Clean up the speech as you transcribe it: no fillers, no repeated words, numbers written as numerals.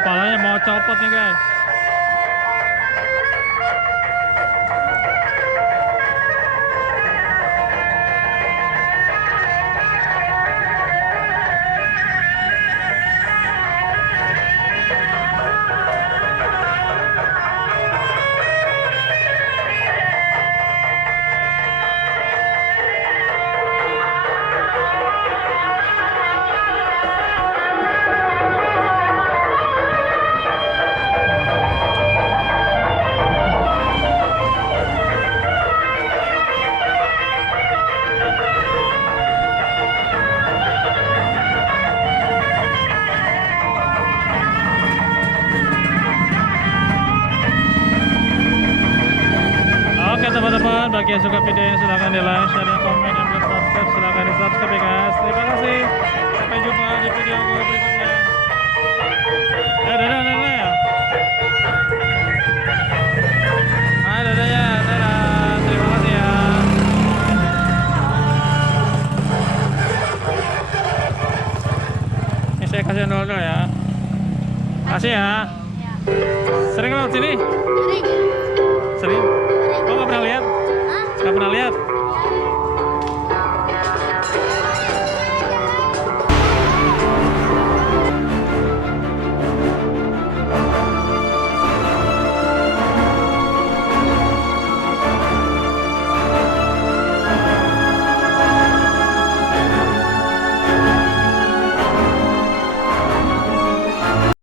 kepalanya mau copot nih guys. Oke teman-teman, bagi yang suka video ini silahkan di like, share, dan komen. Yang belum subscribe silahkan di subscribe ya guys. Terima kasih. Sampai jumpa di video gue berikutnya. Dadah, dadah ya. Dadah ya, dadah. Terima kasih ya. Ini saya kasih dulu ya. Kasih ya. Sering lewat sini? Sering.